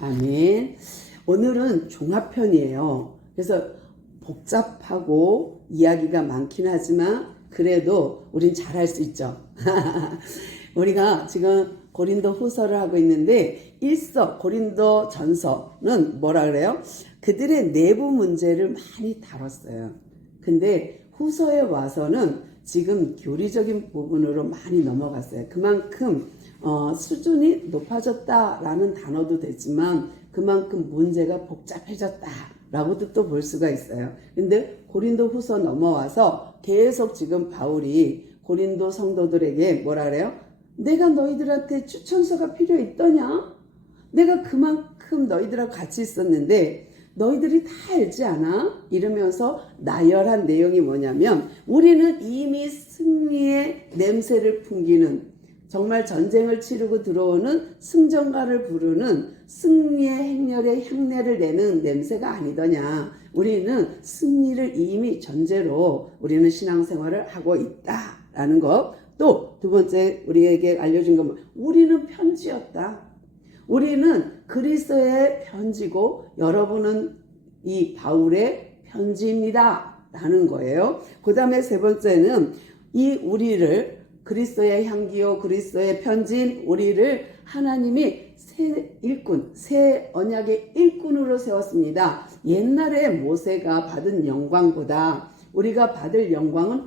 아멘. 오늘은 종합편이에요. 그래서 복잡하고 이야기가 많긴 하지만 그래도 우린 잘할 수 있죠. 우리가 지금 고린도 후서를 하고 있는데 고린도 전서는 뭐라 그래요? 그들의 내부 문제를 많이 다뤘어요. 근데 후서에 와서는 지금 교리적인 부분으로 많이 넘어갔어요. 그만큼 수준이 높아졌다라는 단어도 되지만 그만큼 문제가 복잡해졌다라고도 또 볼 수가 있어요. 근데 고린도 후서 넘어와서 계속 지금 바울이 고린도 성도들에게 뭐라 그래요? 내가 너희들한테 추천서가 필요 있더냐? 내가 그만큼 너희들하고 같이 있었는데 너희들이 다 알지 않아? 이러면서 나열한 내용이 뭐냐면 우리는 이미 승리의 냄새를 풍기는 정말 전쟁을 치르고 들어오는 승전가를 부르는 승리의 행렬의 향내를 내는 냄새가 아니더냐. 우리는 승리를 이미 전제로 우리는 신앙생활을 하고 있다라는 것. 또 두 번째 우리에게 알려준 건 우리는 편지였다. 우리는 그리스도의 편지고 여러분은 이 바울의 편지입니다 라는 거예요. 그 다음에 세 번째는 이 우리를 그리스도의 향기요 그리스도의 편지인 우리를 하나님이 새 언약의 일꾼으로 세웠습니다. 옛날에 모세가 받은 영광보다 우리가 받을 영광은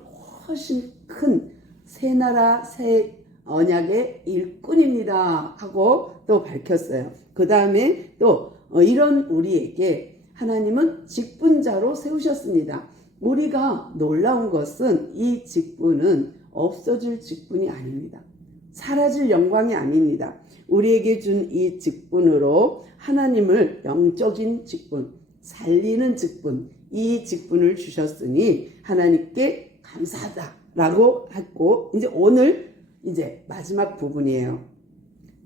훨씬 큰 새 나라 새 언약의 일꾼입니다 하고 또 밝혔어요. 그 다음에 또 이런 우리에게 하나님은 직분자로 세우셨습니다. 우리가 놀라운 것은 이 직분은 없어질 직분이 아닙니다. 사라질 영광이 아닙니다. 우리에게 준 이 직분으로 하나님을 영적인 직분, 살리는 직분, 이 직분을 주셨으니 하나님께 감사하다라고 했고 이제 오늘 이제 마지막 부분이에요.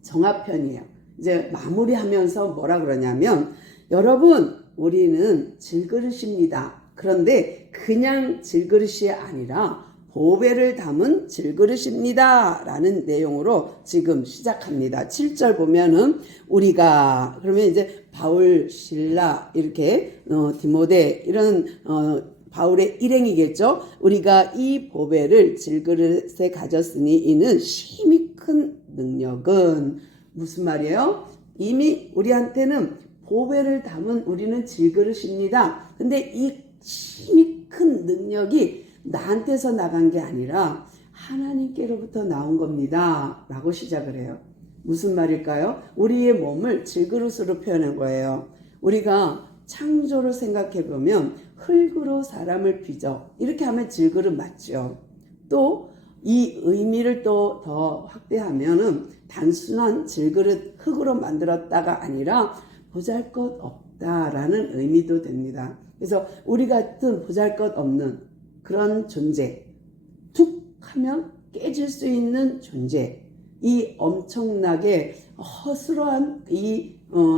정합편이에요. 이제 마무리하면서 뭐라 그러냐면 여러분 우리는 질그릇입니다. 그런데 그냥 질그릇이 아니라 보배를 담은 질그릇입니다 라는 내용으로 지금 시작합니다. 7절 보면은 우리가 그러면 이제 바울, 실라 이렇게 디모데 이런 바울의 일행이겠죠. 우리가 이 보배를 질그릇에 가졌으니 이는 심히 큰 능력은 무슨 말이에요? 이미 우리한테는 보배를 담은 우리는 질그릇입니다. 근데 이 힘이 큰 능력이 나한테서 나간 게 아니라 하나님께로부터 나온 겁니다 라고 시작을 해요. 무슨 말일까요? 우리의 몸을 질그릇으로 표현한 거예요. 우리가 창조를 생각해 보면 흙으로 사람을 빚어 이렇게 하면 질그릇 맞죠. 또 이 의미를 또 더 확대하면은 단순한 질그릇 흙으로 만들었다가 아니라 보잘것없다라는 의미도 됩니다. 그래서 우리 같은 보잘것없는 그런 존재, 툭 하면 깨질 수 있는 존재, 이 엄청나게 허술한 이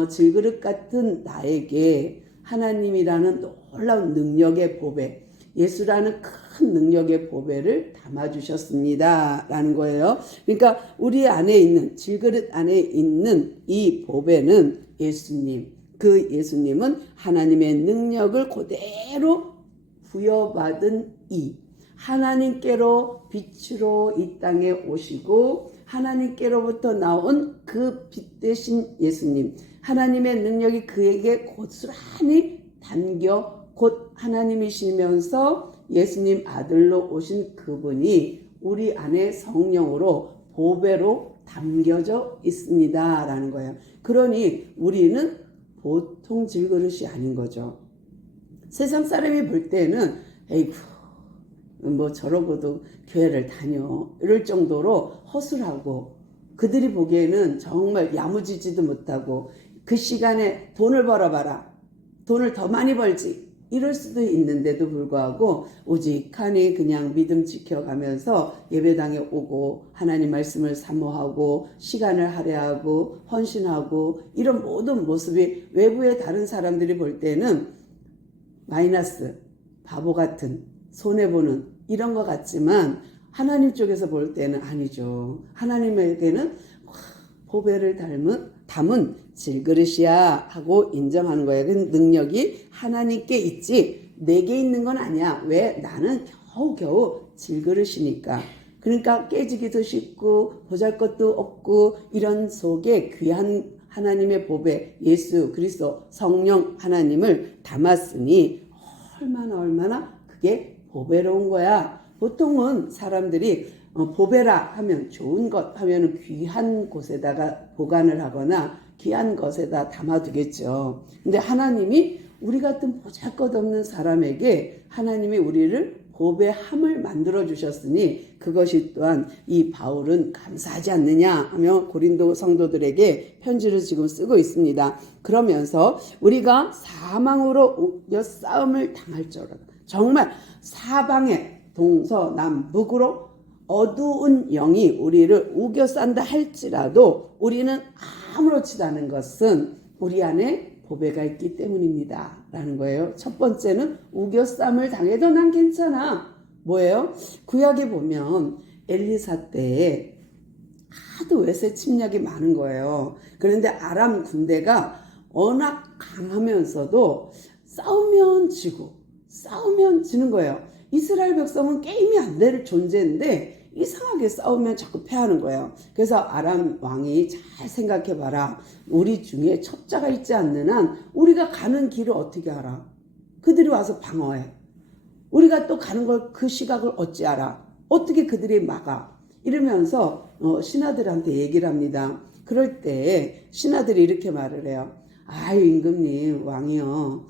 질그릇 같은 나에게 하나님이라는 놀라운 능력의 보배, 예수라는 큰 능력의 보배를 담아주셨습니다 라는 거예요. 그러니까 우리 안에 있는 질그릇 안에 있는 이 보배는 예수님, 그 예수님은 하나님의 능력을 그대로 부여받은 하나님께로 빛으로 이 땅에 오시고 하나님께로부터 나온 그 빛 대신 예수님, 하나님의 능력이 그에게 고스란히 담겨 곧 하나님이시면서 예수님 아들로 오신 그분이 우리 안에 성령으로 보배로 담겨져 있습니다 라는 거예요. 그러니 우리는 보통 질그릇이 아닌 거죠. 세상 사람이 볼 때는 에이구 뭐 저러고도 교회를 다녀 이럴 정도로 허술하고 그들이 보기에는 정말 야무지지도 못하고 그 시간에 돈을 벌어봐라 돈을 더 많이 벌지 이럴 수도 있는데도 불구하고 오직하니 그냥 믿음 지켜가면서 예배당에 오고 하나님 말씀을 사모하고 시간을 할애하고 헌신하고 이런 모든 모습이 외부의 다른 사람들이 볼 때는 마이너스, 바보 같은, 손해보는 이런 것 같지만 하나님 쪽에서 볼 때는 아니죠. 하나님에게는 보배를 담은 질그릇이야 하고 인정하는 거예요. 그 능력이 하나님께 있지 내게 있는 건 아니야. 왜? 나는 겨우겨우 질그릇이니까. 그러니까 깨지기도 쉽고 보잘것도 없고 이런 속에 귀한 하나님의 보배 예수 그리스도 성령 하나님을 담았으니 얼마나 그게 보배로운 거야. 보통은 사람들이 보배라 하면 좋은 것 하면 귀한 곳에다가 보관을 하거나 귀한 것에다 담아두겠죠. 근데 하나님이 우리 같은 보잘것없는 사람에게 하나님이 우리를 보배함을 만들어 주셨으니 그것이 또한 이 바울은 감사하지 않느냐 하며 고린도 성도들에게 편지를 지금 쓰고 있습니다. 그러면서 우리가 사망으로 싸움을 당할지어다. 정말 사방에 동서남북으로 어두운 영이 우리를 우겨싼다 할지라도 우리는 아무렇지도 않은 것은 우리 안에 보배가 있기 때문입니다. 라는 거예요. 첫 번째는 우겨쌈을 당해도 난 괜찮아. 뭐예요? 구약에 보면 엘리사 때에 하도 외세 침략이 많은 거예요. 그런데 아람 군대가 워낙 강하면서도 싸우면 지고 싸우면 지는 거예요. 이스라엘 백성은 게임이 안 될 존재인데 이상하게 싸우면 자꾸 패하는 거예요. 그래서 아람 왕이 잘 생각해봐라. 우리 중에 첩자가 있지 않는 한 우리가 가는 길을 어떻게 알아? 그들이 와서 방어해. 우리가 또 가는 걸 그 시각을 어찌 알아? 어떻게 그들이 막아? 이러면서 신하들한테 얘기를 합니다. 그럴 때 신하들이 이렇게 말을 해요. 아유 임금님 왕이요.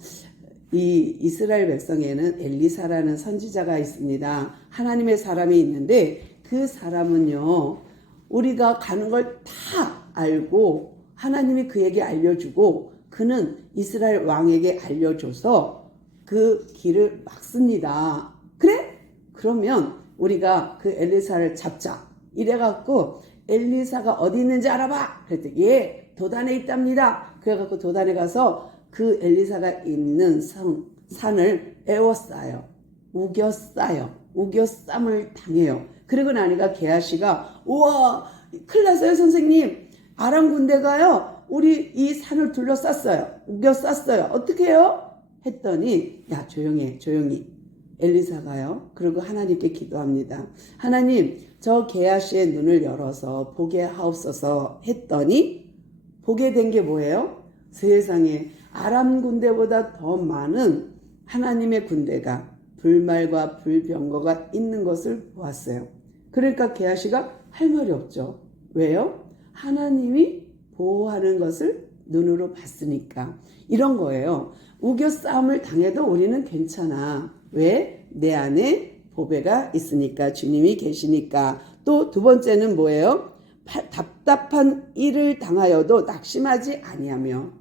이 이스라엘 백성에는 엘리사라는 선지자가 있습니다. 하나님의 사람이 있는데 그 사람은요 우리가 가는 걸 다 알고 하나님이 그에게 알려주고 그는 이스라엘 왕에게 알려줘서 그 길을 막습니다. 그래? 그러면 우리가 그 엘리사를 잡자. 이래갖고 엘리사가 어디 있는지 알아봐. 그랬더니 예 도단에 있답니다. 그래갖고 도단에 가서 그 엘리사가 있는 산을 에워싸요. 우겨싸요. 우겨쌈을 당해요. 그리고 나니까 게하시가 우와 큰일 났어요 선생님. 아람 군대가요 우리 이 산을 둘러쌌어요. 우겨쌌어요. 어떻게 해요? 했더니 야 조용히 엘리사가요 그리고 하나님께 기도합니다. 하나님 저 게하시의 눈을 열어서 보게 하옵소서 했더니 보게 된 게 뭐예요? 세상에 아람 군대보다 더 많은 하나님의 군대가 불말과 불병거가 있는 것을 보았어요. 그러니까 게하시가 할 말이 없죠. 왜요? 하나님이 보호하는 것을 눈으로 봤으니까. 이런 거예요. 우겨싸움을 당해도 우리는 괜찮아. 왜? 내 안에 보배가 있으니까 주님이 계시니까. 또 두 번째는 뭐예요? 답답한 일을 당하여도 낙심하지 아니하며.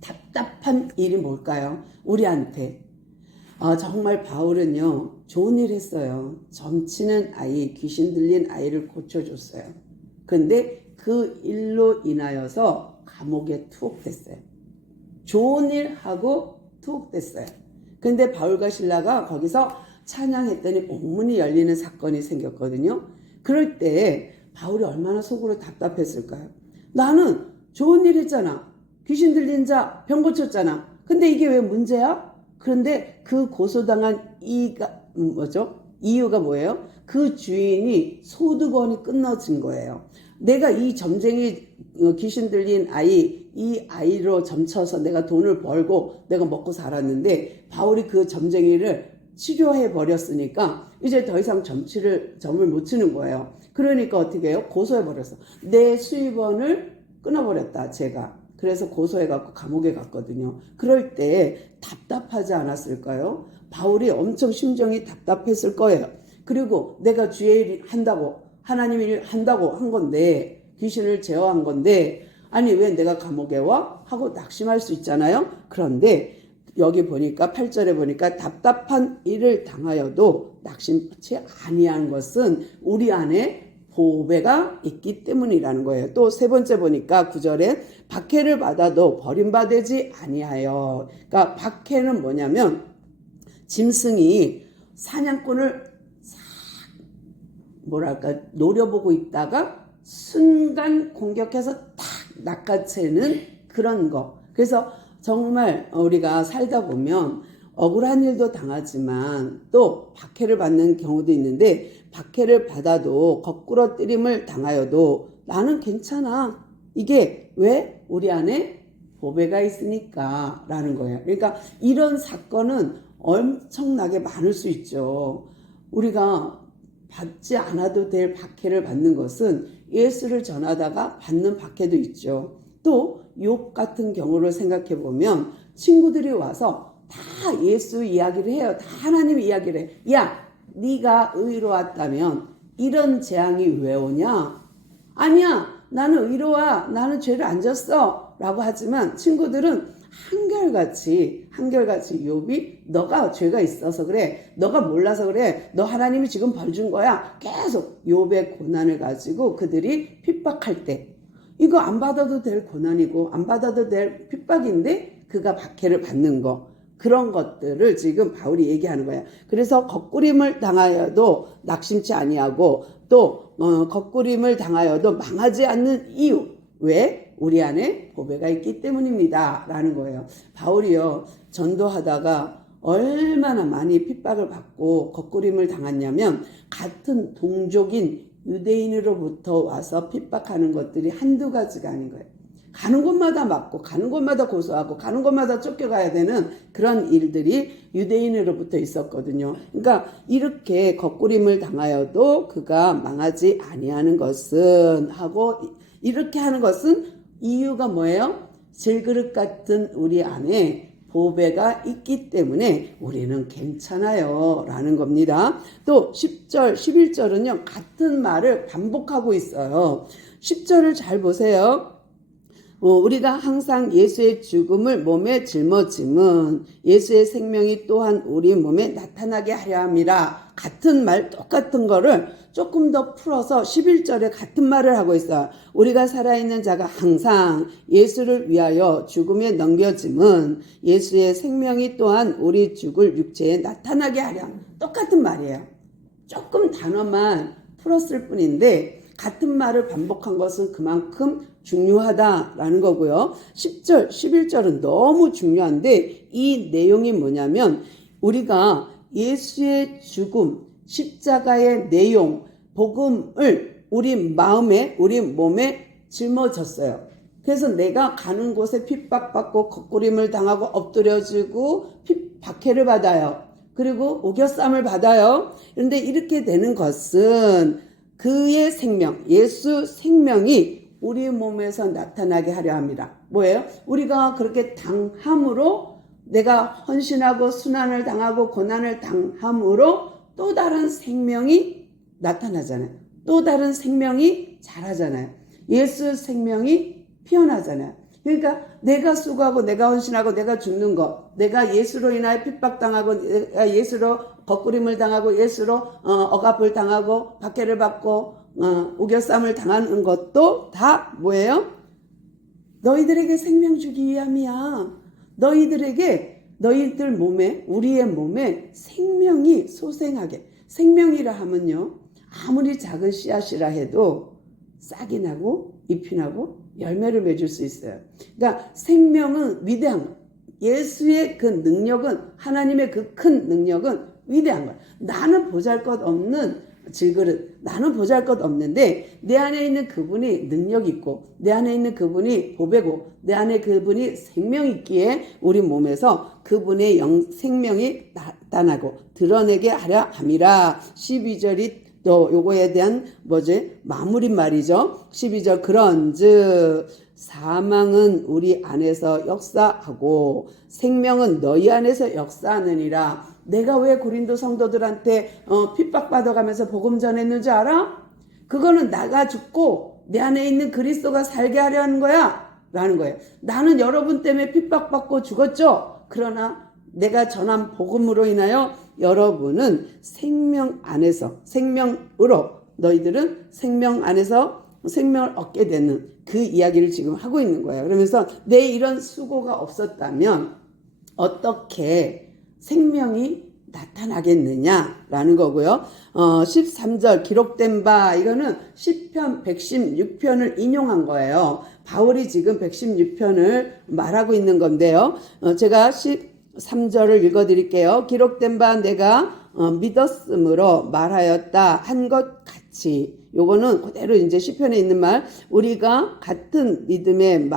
답답한 일이 뭘까요? 우리한테 정말 바울은요 좋은 일 했어요. 점치는 아이 귀신 들린 아이를 고쳐줬어요. 그런데 그 일로 인하여서 감옥에 투옥됐어요. 좋은 일 하고 투옥됐어요. 그런데 바울과 실라가 거기서 찬양했더니 옥문이 열리는 사건이 생겼거든요. 그럴 때 바울이 얼마나 속으로 답답했을까요? 나는 좋은 일 했잖아. 귀신 들린 자 병 고쳤잖아. 근데 이게 왜 문제야? 그런데 그 고소당한 이유가 뭐예요? 그 주인이 소득원이 끊어진 거예요. 내가 이 점쟁이 귀신 들린 이 아이로 점쳐서 내가 돈을 벌고 내가 먹고 살았는데 바울이 그 점쟁이를 치료해 버렸으니까 이제 더 이상 점을 못 치는 거예요. 그러니까 어떻게 해요? 고소해 버렸어. 내 수입원을 끊어버렸다 제가. 그래서 고소해갖고 감옥에 갔거든요. 그럴 때 답답하지 않았을까요? 바울이 엄청 심정이 답답했을 거예요. 그리고 내가 주의 일 한다고 하나님 일 한다고 한 건데 귀신을 제어한 건데 아니 왜 내가 감옥에 와? 하고 낙심할 수 있잖아요. 그런데 여기 보니까 8절에 보니까 답답한 일을 당하여도 낙심치 아니한 것은 우리 안에 보배가 있기 때문이라는 거예요. 또 세 번째 보니까 9절에 박해를 받아도 버림받지 아니하여. 그러니까 박해는 뭐냐면 짐승이 사냥꾼을 노려보고 있다가 순간 공격해서 탁 낚아채는 그런 거. 그래서 정말 우리가 살다 보면 억울한 일도 당하지만 또 박해를 받는 경우도 있는데, 박해를 받아도 거꾸러뜨림을 당하여도 나는 괜찮아. 이게 왜? 우리 안에 보배가 있으니까 라는 거예요. 그러니까 이런 사건은 엄청나게 많을 수 있죠. 우리가 받지 않아도 될 박해를 받는 것은 예수를 전하다가 받는 박해도 있죠. 또 욥 같은 경우를 생각해 보면 친구들이 와서 다 예수 이야기를 해요. 다 하나님 이야기를 해. 야, 네가 의로웠다면 이런 재앙이 왜 오냐? 아니야, 나는 의로와, 나는 죄를 안 졌어 라고 하지만 친구들은 한결같이 욥이 너가 죄가 있어서 그래, 너가 몰라서 그래, 너 하나님이 지금 벌 준 거야, 계속 욥의 고난을 가지고 그들이 핍박할 때, 이거 안 받아도 될 고난이고 안 받아도 될 핍박인데 그가 박해를 받는 거, 그런 것들을 지금 바울이 얘기하는 거야. 그래서 거꾸림을 당하여도 낙심치 아니하고 또 거꾸림을 당하여도 망하지 않는 이유, 왜? 우리 안에 보배가 있기 때문입니다 라는 거예요. 바울이요, 전도하다가 얼마나 많이 핍박을 받고 거꾸림을 당했냐면, 같은 동족인 유대인으로부터 와서 핍박하는 것들이 한두 가지가 아닌 거예요. 가는 곳마다 맞고 가는 곳마다 고소하고 가는 곳마다 쫓겨가야 되는 그런 일들이 유대인으로부터 있었거든요. 그러니까 이렇게 거꾸림을 당하여도 그가 망하지 아니하는 것은 하고, 이렇게 하는 것은 이유가 뭐예요? 질그릇 같은 우리 안에 보배가 있기 때문에 우리는 괜찮아요 라는 겁니다. 또 10절 11절은요 같은 말을 반복하고 있어요. 10절을 잘 보세요. 우리가 항상 예수의 죽음을 몸에 짊어짐은 예수의 생명이 또한 우리 몸에 나타나게 하려 함이라. 같은 말, 똑같은 거를 조금 더 풀어서 11절에 같은 말을 하고 있어요. 우리가 살아있는 자가 항상 예수를 위하여 죽음에 넘겨짐은 예수의 생명이 또한 우리 죽을 육체에 나타나게 하려. 똑같은 말이에요. 조금 단어만 풀었을 뿐인데 같은 말을 반복한 것은 그만큼 중요하다라는 거고요. 10절, 11절은 너무 중요한데 이 내용이 뭐냐면, 우리가 예수의 죽음, 십자가의 내용, 복음을 우리 마음에, 우리 몸에 짊어졌어요. 그래서 내가 가는 곳에 핍박받고 거꾸림을 당하고 엎드려지고 박해를 받아요. 그리고 우겨쌈을 받아요. 그런데 이렇게 되는 것은 그의 생명, 예수 생명이 우리 몸에서 나타나게 하려 합니다. 뭐예요? 우리가 그렇게 당함으로, 내가 헌신하고 순환을 당하고 고난을 당함으로 또 다른 생명이 나타나잖아요. 또 다른 생명이 자라잖아요. 예수 생명이 피어나잖아요. 그러니까 내가 수고하고 내가 헌신하고 내가 죽는 것, 내가 예수로 인하여 핍박당하고 내가 예수로 거꾸림을 당하고 예수로 억압을 당하고 박해를 받고 우겨쌈을 당하는 것도 다 뭐예요? 너희들에게 생명 주기 위함이야. 너희들 몸에, 우리의 몸에 생명이 소생하게. 생명이라 하면요, 아무리 작은 씨앗이라 해도 싹이 나고 잎이 나고 열매를 맺을 수 있어요. 그러니까 생명은 위대한 거예요. 예수의 그 능력은, 하나님의 그 큰 능력은 위대한 거예요. 나는 보잘것없는 질그릇, 나는 보잘것없는데 내 안에 있는 그분이 능력 있고 내 안에 있는 그분이 보배고 내 안에 그분이 생명이 있기에 우리 몸에서 그분의 생명이 나타나고 드러내게 하려 함이라. 12절이 또 요거에 대한 마무리 말이죠. 12절, 그런즉 사망은 우리 안에서 역사하고 생명은 너희 안에서 역사하느니라. 내가 왜 고린도 성도들한테 핍박받아가면서 복음 전했는지 알아? 그거는 나가 죽고 내 안에 있는 그리스도가 살게 하려는 거야 라는 거예요. 나는 여러분 때문에 핍박받고 죽었죠. 그러나 내가 전한 복음으로 인하여 여러분은 생명 안에서, 생명으로, 너희들은 생명 안에서 생명을 얻게 되는 그 이야기를 지금 하고 있는 거예요. 그러면서 내 이런 수고가 없었다면 어떻게 생명이 나타나겠느냐라는 거고요. 13절 기록된 바, 이거는 시편 116편을 인용한 거예요. 바울이 지금 116편을 말하고 있는 건데요. 제가 13절을 읽어드릴게요. 기록된 바 내가 믿었으므로 말하였다 한 것 같이. 요거는 그대로 이제 시편에 있는 말, 우리가 같은 믿음의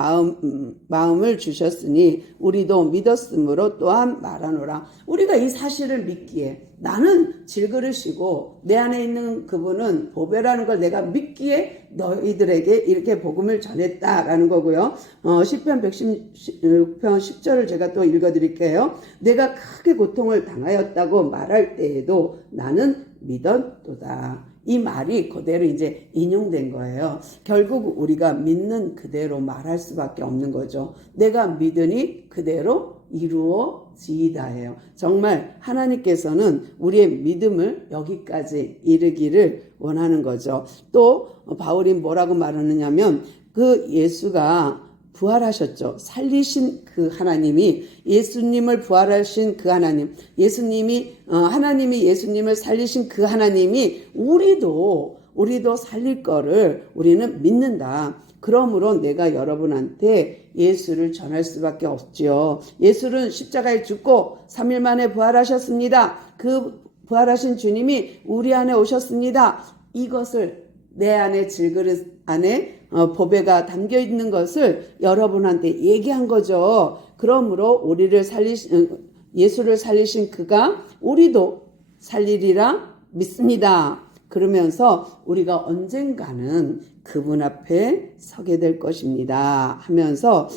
마음을 주셨으니 우리도 믿었으므로 또한 말하노라. 우리가 이 사실을 믿기에, 나는 질그릇이고 내 안에 있는 그분은 보배라는 걸 내가 믿기에 너희들에게 이렇게 복음을 전했다라는 거고요. 시편 116편 10절을 제가 또 읽어드릴게요. 내가 크게 고통을 당하였다고 말할 때에도 나는 믿었도다. 이 말이 그대로 이제 인용된 거예요. 결국 우리가 믿는 그대로 말할 수밖에 없는 거죠. 내가 믿으니 그대로 이루어지이다예요. 정말 하나님께서는 우리의 믿음을 여기까지 이르기를 원하는 거죠. 또 바울이 뭐라고 말하느냐면, 그 예수가 부활하셨죠. 살리신 그 하나님이, 예수님을 부활하신 그 하나님, 하나님이 예수님을 살리신 그 하나님이 우리도 살릴 거를 우리는 믿는다. 그러므로 내가 여러분한테 예수를 전할 수밖에 없지요. 예수는 십자가에 죽고 3일 만에 부활하셨습니다. 그 부활하신 주님이 우리 안에 오셨습니다. 이것을 내 안에 질그릇 안에 보배가 담겨 있는 것을 여러분한테 얘기한 거죠. 그러므로 예수를 살리신 그가 우리도 살리리라 믿습니다. 그러면서 우리가 언젠가는 그분 앞에 서게 될 것입니다 하면서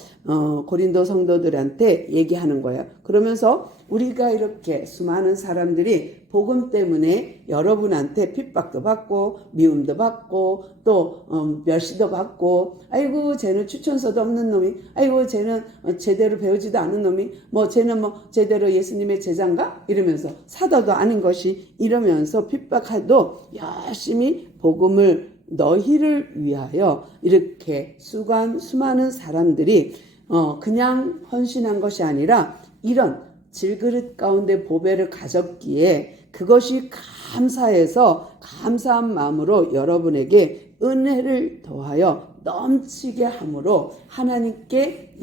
고린도 성도들한테 얘기하는 거예요. 그러면서 우리가 이렇게 수많은 사람들이 복음 때문에 여러분한테 핍박도 받고 미움도 받고 또 멸시도 받고, 아이고 쟤는 추천서도 없는 놈이, 아이고 쟤는 제대로 배우지도 않은 놈이, 쟤는 제대로 예수님의 제자인가 이러면서, 사도도 아닌 것이 이러면서 핍박해도 열심히 복음을 너희를 위하여 이렇게 수많은 사람들이 그냥 헌신한 것이 아니라 이런 질그릇 가운데 보배를 가졌기에 그것이 감사해서 감사한 마음으로 여러분에게 은혜를 더하여 넘치게 함으로 하나님께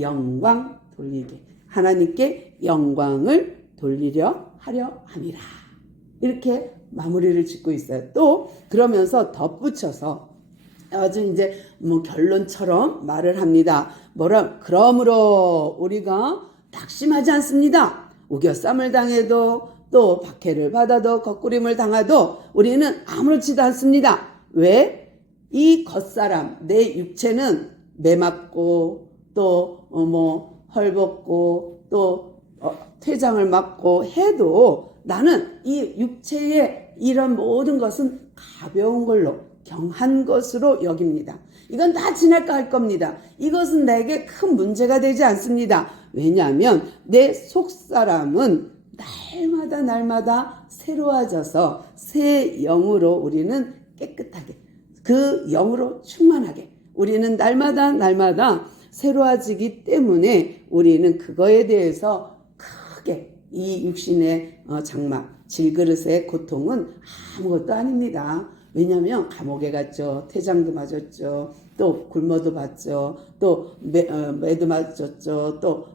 영광을 돌리려 하려 함이라. 이렇게 마무리를 짓고 있어요. 또 그러면서 덧붙여서 아주 이제 결론처럼 말을 합니다. 그러므로 우리가 낙심하지 않습니다. 우겨쌈을 당해도 또 박해를 받아도 거꾸림을 당해도 우리는 아무렇지도 않습니다. 왜? 이 겉사람, 내 육체는 매맞고 또 헐벗고 또 퇴장을 맞고 해도 나는 이 육체의 이런 모든 것은 가벼운 걸로, 경한 것으로 여깁니다. 이건 다 지날까 할 겁니다. 이것은 내게 큰 문제가 되지 않습니다. 왜냐하면 내 속사람은 날마다 새로워져서 새 영으로 우리는 깨끗하게, 그 영으로 충만하게 우리는 날마다 새로워지기 때문에 우리는 그거에 대해서 크게 이 육신의 장막, 질그릇의 고통은 아무것도 아닙니다. 왜냐하면 감옥에 갔죠. 퇴장도 맞았죠. 또 굶어도 봤죠. 또 매도 맞았죠. 또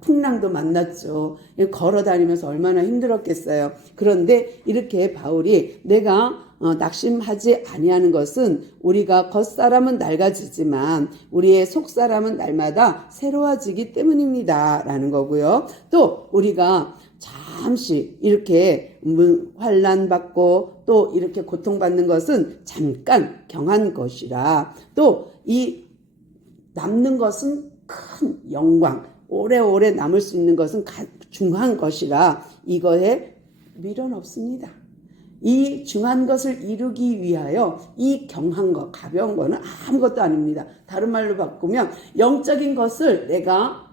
풍랑도 만났죠. 걸어다니면서 얼마나 힘들었겠어요. 그런데 이렇게 바울이 내가 낙심하지 아니하는 것은 우리가 겉사람은 낡아지지만 우리의 속사람은 날마다 새로워지기 때문입니다 라는 거고요. 또 우리가 잠시 이렇게 환난 받고 또 이렇게 고통받는 것은 잠깐 경한 것이라, 또 이 남는 것은 큰 영광, 오래오래 남을 수 있는 것은 중한 것이라 이거에 미련 없습니다. 이 중한 것을 이루기 위하여 이 경한 것, 가벼운 거는 아무것도 아닙니다. 다른 말로 바꾸면 영적인 것을 내가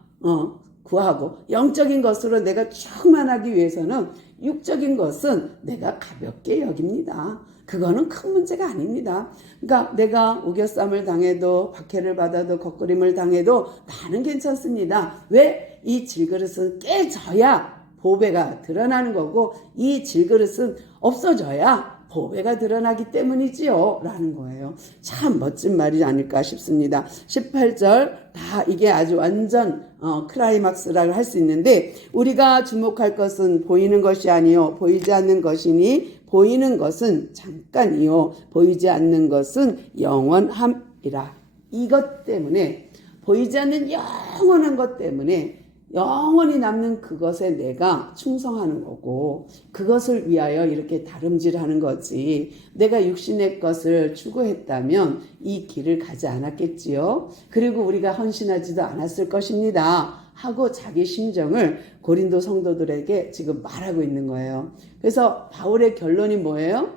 구하고 영적인 것으로 내가 충만하기 위해서는 육적인 것은 내가 가볍게 여깁니다. 그거는 큰 문제가 아닙니다. 그러니까 내가 우겨쌈을 당해도 박해를 받아도 거꾸림을 당해도 나는 괜찮습니다. 왜? 이 질그릇은 깨져야 보배가 드러나는 거고 이 질그릇은 없어져야 보배가 드러나기 때문이지요 라는 거예요. 참 멋진 말이 아닐까 싶습니다. 18절 다 이게 아주 완전 클라이막스라고 할 수 있는데 우리가 주목할 것은 보이는 것이 아니요 보이지 않는 것이니 보이는 것은 잠깐이요 보이지 않는 것은 영원함이라. 이것 때문에 보이지 않는 영원한 것 때문에 영원히 남는 그것에 내가 충성하는 거고 그것을 위하여 이렇게 다름질하는 거지. 내가 육신의 것을 추구했다면 이 길을 가지 않았겠지요. 그리고 우리가 헌신하지도 않았을 것입니다 하고 자기 심정을 고린도 성도들에게 지금 말하고 있는 거예요. 그래서 바울의 결론이 뭐예요?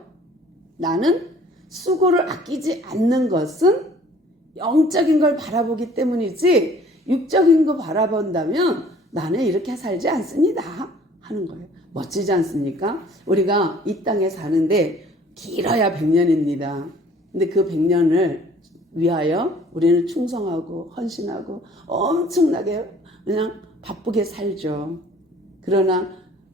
나는 수고를 아끼지 않는 것은 영적인 걸 바라보기 때문이지 육적인 거 바라본다면 나는 이렇게 살지 않습니다 하는 거예요. 멋지지 않습니까? 우리가 이 땅에 사는데 길어야 100년입니다. 근데 그 100년을 위하여 우리는 충성하고 헌신하고 엄청나게 그냥 바쁘게 살죠. 그러나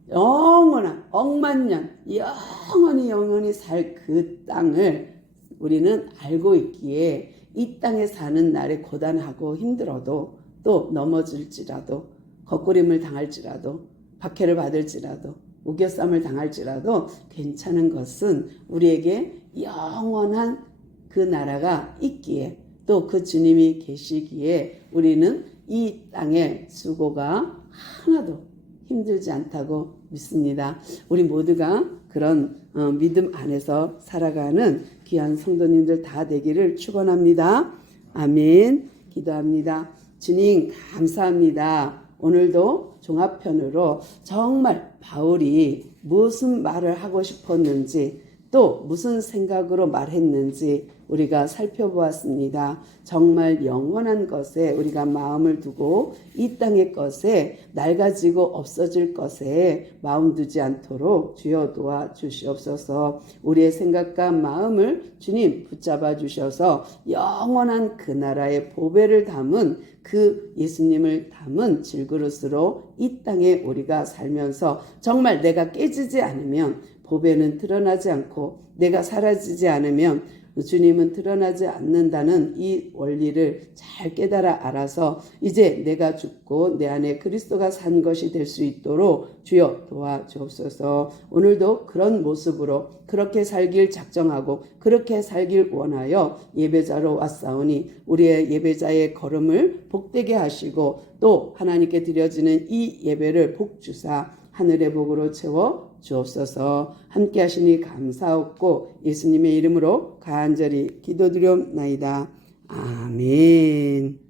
영원한 억만년 영원히 살 그 땅을 우리는 알고 있기에 이 땅에 사는 날에 고단하고 힘들어도 또 넘어질지라도 거꾸림을 당할지라도 박해를 받을지라도 우겨쌈을 당할지라도 괜찮은 것은 우리에게 영원한 그 나라가 있기에 또 그 주님이 계시기에 우리는 이 땅의 수고가 하나도 힘들지 않다고 믿습니다. 우리 모두가 그런 믿음 안에서 살아가는 귀한 성도님들 다 되기를 축원합니다. 아멘. 기도합니다. 주님 감사합니다. 오늘도 종합편으로 정말 바울이 무슨 말을 하고 싶었는지 또 무슨 생각으로 말했는지 우리가 살펴보았습니다. 정말 영원한 것에 우리가 마음을 두고 이 땅의 것에 낡아지고 없어질 것에 마음 두지 않도록 주여 도와주시옵소서. 우리의 생각과 마음을 주님 붙잡아 주셔서 영원한 그 나라의 보배를 담은 그 예수님을 담은 질그릇으로 이 땅에 우리가 살면서 정말 내가 깨지지 않으면 보배는 드러나지 않고 내가 사라지지 않으면 주님은 드러나지 않는다는 이 원리를 잘 깨달아 알아서 이제 내가 죽고 내 안에 그리스도가 산 것이 될 수 있도록 주여 도와주옵소서. 오늘도 그런 모습으로 그렇게 살길 작정하고 그렇게 살길 원하여 예배자로 왔사오니 우리의 예배자의 걸음을 복되게 하시고 또 하나님께 드려지는 이 예배를 복주사 하늘의 복으로 채워 주옵소서. 함께 하시니 감사하옵고 예수님의 이름으로 간절히 기도드리옵나이다. 아멘.